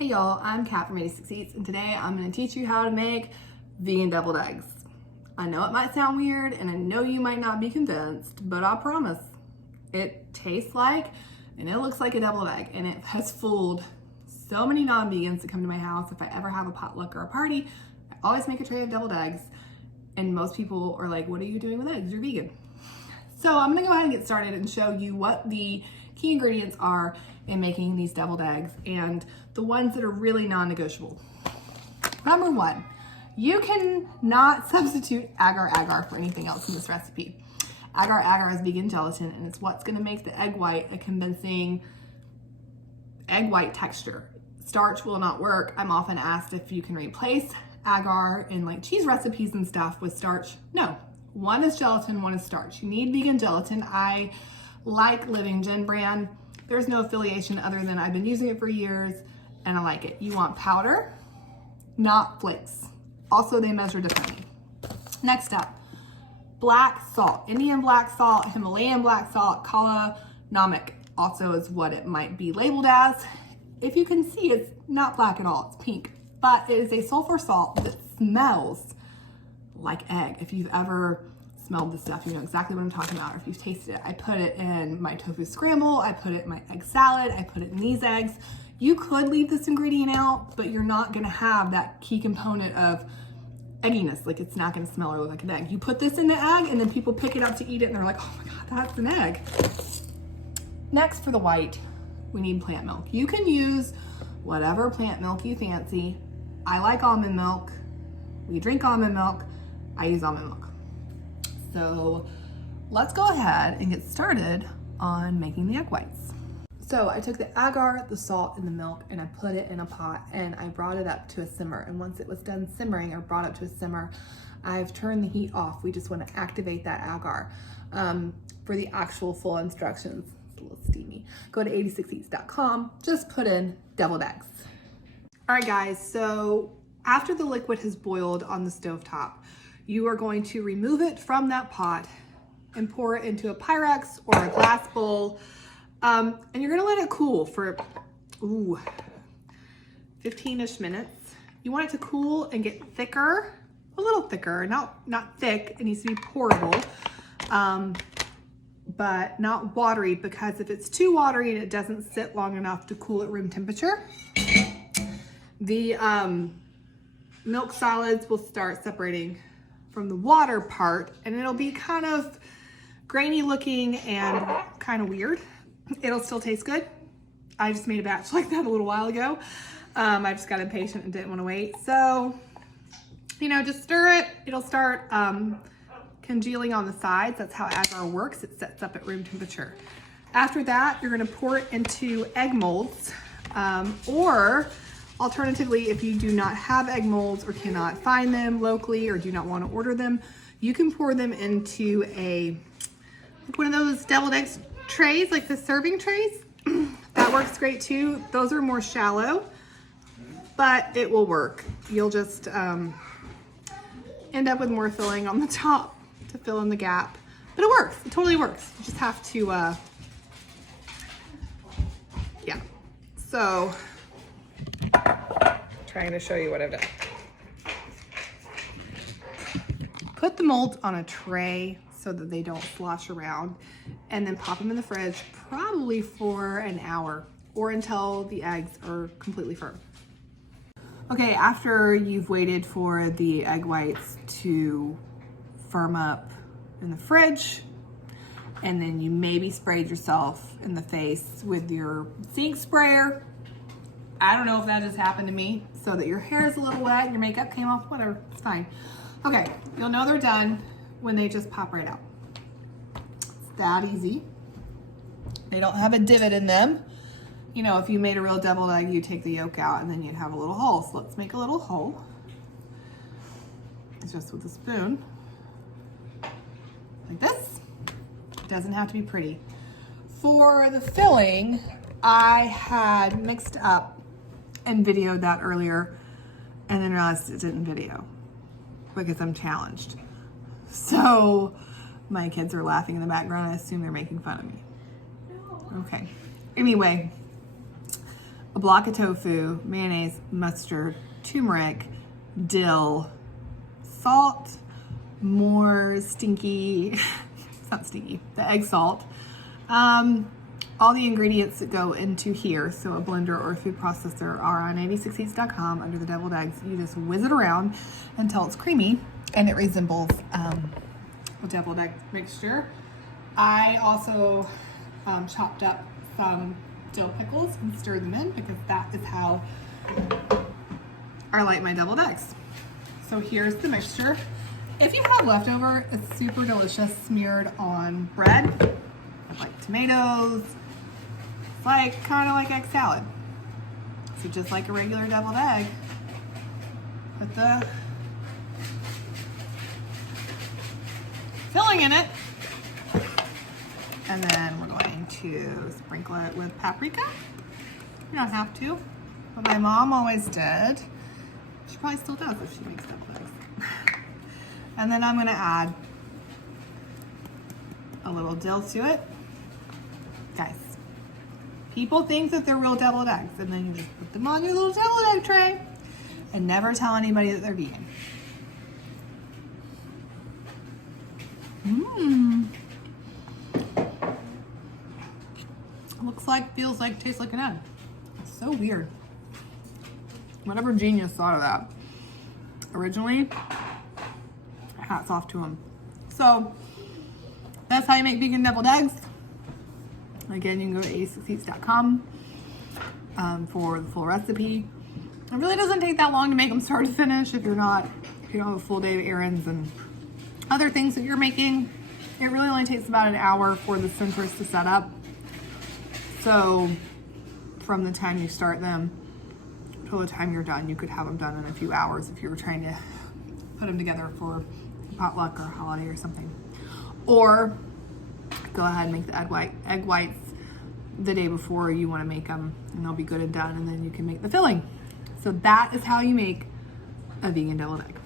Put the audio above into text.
Hey y'all, I'm Kat from 86 Eats, and today I'm going to teach you how to make vegan deviled eggs. I know it might sound weird, and I know you might not be convinced, but I promise it tastes like and it looks like a deviled egg, and it has fooled so many non-vegans that come to my house. If I ever have a potluck or a party, I always make a tray of deviled eggs, and most people are like, what are you doing with eggs? You're vegan. So I'm going to go ahead and get started and show you what the key ingredients are in making these deviled eggs and the ones that are really non-negotiable. Number one, you can not substitute agar for anything else in this recipe. Agar is vegan gelatin, and it's what's going to make the egg white a convincing egg white texture. Starch will not work. I'm often asked if you can replace agar in like cheese recipes and stuff with starch. No, one is gelatin, one is starch. You need vegan gelatin. I like Living Gen brand. There's no affiliation other than I've been using it for years and I like it. You want powder, not flakes. Also, they measure differently. Next up, black salt. Indian black salt, Himalayan black salt, kala namak also is what it might be labeled as. If you can see, it's not black at all, it's pink, but it is a sulfur salt that smells like egg. If you've ever smelled this stuff, you know exactly what I'm talking about. Or if you've tasted it, I put it in my tofu scramble, I put it in my egg salad, I put it in these eggs. You could leave this ingredient out, but you're not gonna have that key component of egginess. Like, it's not gonna smell or look like an egg. You put this in the egg and then people pick it up to eat it and they're like, oh my God, that's an egg. Next, for the white, we need plant milk. You can use whatever plant milk you fancy. I like almond milk. We drink almond milk. I use almond milk. So let's go ahead and get started on making the egg whites. So I took the agar, the salt, and the milk, and I put it in a pot and I brought it up to a simmer. And once it was done simmering or brought up to a simmer, I've turned the heat off. We just want to activate that agar. For the actual full instructions, it's a little steamy. Go to 86eats.com, just put in deviled eggs. All right guys, so after the liquid has boiled on the stovetop, you are going to remove it from that pot and pour it into a Pyrex or a glass bowl. And you're gonna let it cool for 15-ish minutes. You want it to cool and get thicker, a little thicker, not thick. It needs to be pourable, but not watery, because if it's too watery and it doesn't sit long enough to cool at room temperature, the milk solids will start separating from the water part, and it'll be kind of grainy looking and kind of weird. It'll still taste good. I just made a batch like that a little while ago. I just got impatient and didn't want to wait. So, you know, just stir it. It'll start congealing on the sides. That's how agar works. It sets up at room temperature. After that, you're going to pour it into egg molds, or alternatively, if you do not have egg molds or cannot find them locally or do not want to order them, you can pour them into one of those deviled eggs trays, like the serving trays. That works great too. Those are more shallow, but it will work. You'll just end up with more filling on the top to fill in the gap. But it works. It totally works. You just have to, yeah. So, trying to show you what I've done. Put the molds on a tray so that they don't slosh around, and then pop them in the fridge probably for an hour or until the eggs are completely firm. Okay, after you've waited for the egg whites to firm up in the fridge, and then you maybe sprayed yourself in the face with your sink sprayer. I don't know if that just happened to me, so that your hair is a little wet and your makeup came off, whatever, it's fine. Okay, you'll know they're done when they just pop right out. It's that easy. They don't have a divot in them. You know, if you made a real deviled egg, you take the yolk out and then you'd have a little hole. So let's make a little hole. It's just with a spoon. Like this. It doesn't have to be pretty. For the filling, I had mixed up and videoed that earlier and then realized it didn't video because I'm challenged. So my kids are laughing in the background. I assume they're making fun of me. Okay. Anyway, a block of tofu, mayonnaise, mustard, turmeric, dill, salt, more stinky, it's not stinky, the egg salt, all the ingredients that go into here. So a blender or a food processor are on 86eats.com under the deviled eggs. You just whiz it around until it's creamy and it resembles a deviled egg mixture. I also chopped up some dill pickles and stirred them in because that is how I like my deviled eggs. So here's the mixture. If you have leftover, it's super delicious smeared on bread with like tomatoes. It's like kind of like egg salad. So just like a regular deviled egg, put the filling in it. And then we're going to sprinkle it with paprika. You don't have to, but my mom always did. She probably still does if she makes deviled eggs. And then I'm gonna add a little dill to it. Guys, people think that they're real deviled eggs, and then you just put them on your little deviled egg tray and never tell anybody that they're vegan. Looks like, feels like, tastes like an egg. It's so weird. Whatever genius thought of that originally, hats off to them. So that's how you make vegan deviled eggs. Again, you can go to 86eats.com for the full recipe. It really doesn't take that long to make them start to finish if you don't have a full day of errands and other things that you're making. It really only takes about an hour for the centers to set up. So from the time you start them till the time you're done, you could have them done in a few hours if you were trying to put them together for a potluck or a holiday or something. Or go ahead and make the egg whites the day before you want to make them, and they'll be good and done, and then you can make the filling. So that is how you make a vegan deviled egg.